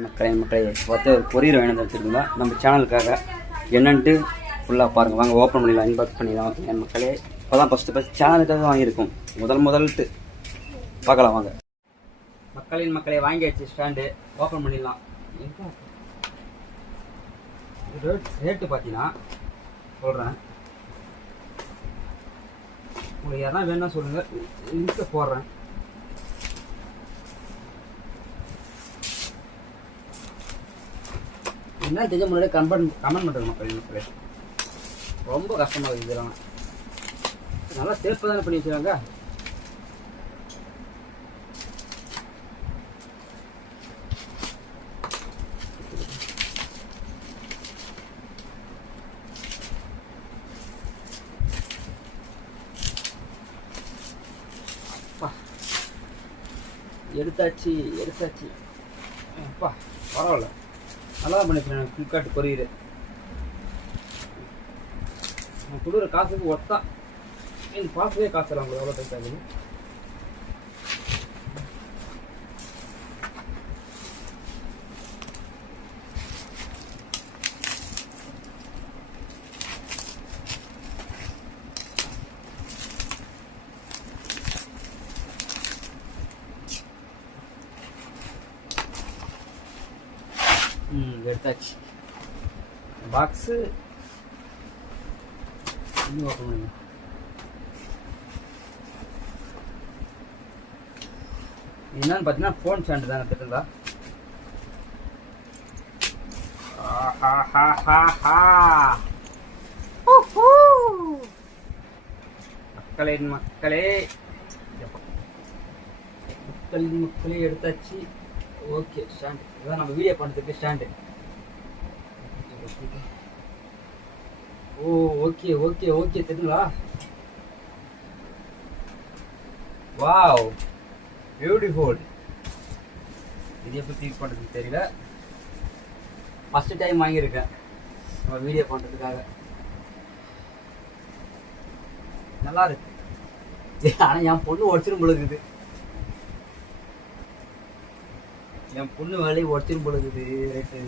மக்களே பார்த்து ஒரு கொரியர் வாங்கி வச்சுருக்கீங்களா நம்ம சேனலுக்காக என்னன்ட்டு ஃபுல்லாக பாருங்கள். வாங்க ஓப்பன் பண்ணிடலாம், இன்பாக்ஸ் பண்ணிடலாம். என் மக்களே இப்போ தான் ஃபஸ்ட்டு சேனலுக்காக வாங்கியிருக்கோம். முதல்ட்டு பார்க்கலாம் வாங்க. மக்களே வாங்கியாச்சு ஸ்டாண்டு, ஓப்பன் பண்ணிடலாம். ரேட்டு பார்த்தீங்கன்னா சொல்கிறேன், உங்களுக்கு யாரா வேணும்னா சொல்லுங்கள், லிங்க்கை போடுறேன். என்ன தெரிஞ்ச முன்னாடி கமெண்ட் பண்ணுறது மக்களே ரொம்ப கஷ்டமாக இருக்குது. இதெல்லாம் நல்லா சேஃபாக தானே பண்ணி வச்சுருக்காங்க. எடுத்தாச்சு அப்பா பரவாயில்ல, நல்லா தான் பண்ணிக்கிறேன். ஃப்ளிப்கார்ட் கொரியர் நான் கொடுக்குற காசுக்கு ஒத்தா இந்த பார்க்கவே காசு இல்லை. உங்களுக்கு எவ்வளோ பைசா ஆகுது? எடுத்தாச்சு. பாக்ஸு இன்னும் ஓப்பன் பண்ணுங்க. என்னன்னு பார்த்தீங்கன்னா ஃபோன் ஸ்டாண்டு தானே தெரியுங்களா? மக்களே எடுத்தாச்சு. ஓகே, ஸ்டாண்டு இதான் நம்ம வீடியோ பண்ணுறதுக்கு ஸ்டாண்டு. ஓகே தெரியுங்களா? Wow beautiful. இது எப்படி யூஸ் பண்ணுறதுக்கு தெரியல, ஃபஸ்ட்டு டைம் வாங்கியிருக்கேன் நம்ம வீடியோ பண்ணுறதுக்காக. நல்லா இருக்கு. ஆனால் என் பொண்ணு உடச்சிரும் போல இருக்குது. என் பொண்ணு வேலையை உடச்சிரும் போல இருக்குது. ரேட்டு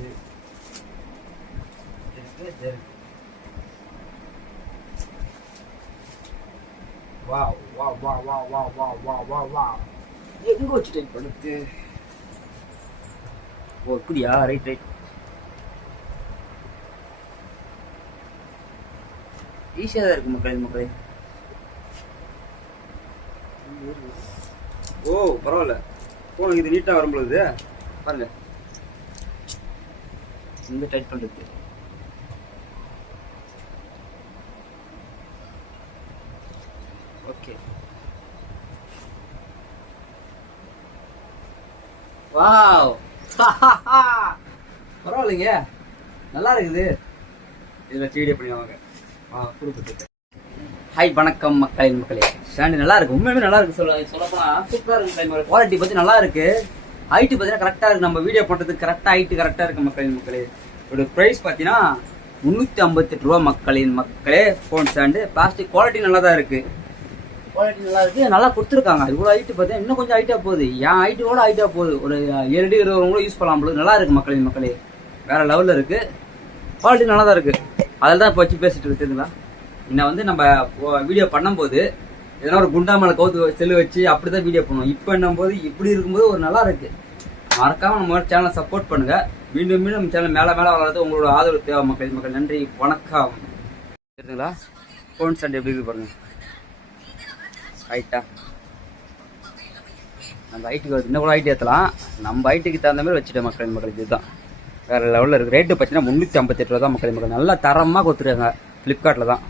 எங்க வச்சு டைப் பண்ணுது? ஓ அப்படியா? ரைட் ஈஸியாக தான் இருக்கு மக்களே. ஓ பரவாயில்ல, போனுக்கு இது நீட்டாக வரும்பொழுது பாருங்க. இந்த டைட் பண்ணுறது ஓகே. வாவ் பரவாயில்லைங்க, நல்லா இருக்குது. இதில் வீடியோ பண்ணிடுவாங்க. குறிப்பிட்டு ஹாய் வணக்கம் மக்களே. ஸ்டாண்டு நல்லா இருக்கு, உண்மையுமே நல்லா இருக்கு. சொல்லப்போனால் சூப்பராக இருக்கு. குவாலிட்டி பற்றி நல்லா இருக்கு. ஹைட்டு பார்த்தீங்கன்னா கரெக்டாக இருக்கு. நம்ம வீடியோ பண்ணுறதுக்கு கரெக்டாக ஹைட்டு கரெக்டாக இருக்கு மக்களே. இதோட ப்ரைஸ் பார்த்தீங்கன்னா 358 ரூபா மக்களே. ஃபோன் ஸ்டாண்டு பிளாஸ்டிக் குவாலிட்டி நல்லா தான் இருக்கு. நல்லா கொடுத்துருக்காங்க. இவ்வளோ ஹைட்டு பார்த்தீங்கன்னா இன்னும் கொஞ்சம் ஹைட்டாக போகுது. என் ஹைட்டோட ஹைட்டாக போகுது. ஒரு 7 அடி 20 கூட யூஸ் பண்ணலாம் போது. நல்லா இருக்கு மக்களே. வேற லெவலில் இருக்கு. குவாலிட்டி நல்லா தான் இருக்கு. அதில் தான் இப்போ வச்சு பேசிட்டு இருக்குதுங்களா. இன்னும் வந்து நம்ம வீடியோ பண்ணும்போது எதனா ஒரு குண்டா மேலே கவுத்து செல்லு வச்சு அப்படி தான் வீடியோ பண்ணுவோம். இப்போ என்னும்போது இப்படி இருக்கும்போது ஒரு நல்லா இருக்கு. மறக்காம நம்ம சேனலை சப்போர்ட் பண்ணுங்க. மீண்டும் நம்ம சேனல் மேலே வளர்றது உங்களோட ஆதரவு தேவை மக்கள். நன்றி வணக்கம். தெரியுதுங்களா ஃபோன் ஸ்டாண்ட் எப்படி இருக்கு பாருங்க. ஹைட்டா நம்ம ஹைட்டுக்கு இன்னும் கூட ஹைட் ஏற்றலாம். நம்ம ஹைட்டுக்கு தகுந்த மாதிரி வச்சுட்டேன் மக்கள். இதுதான் வேற லெவலில் இருக்குது. ரேட்டு பார்த்தீங்கன்னா 358 ரூபா தான் மக்கள். நல்லா தரமாக கொடுத்துருக்காங்க ஃப்ளிப்கார்ட்டில் தான்.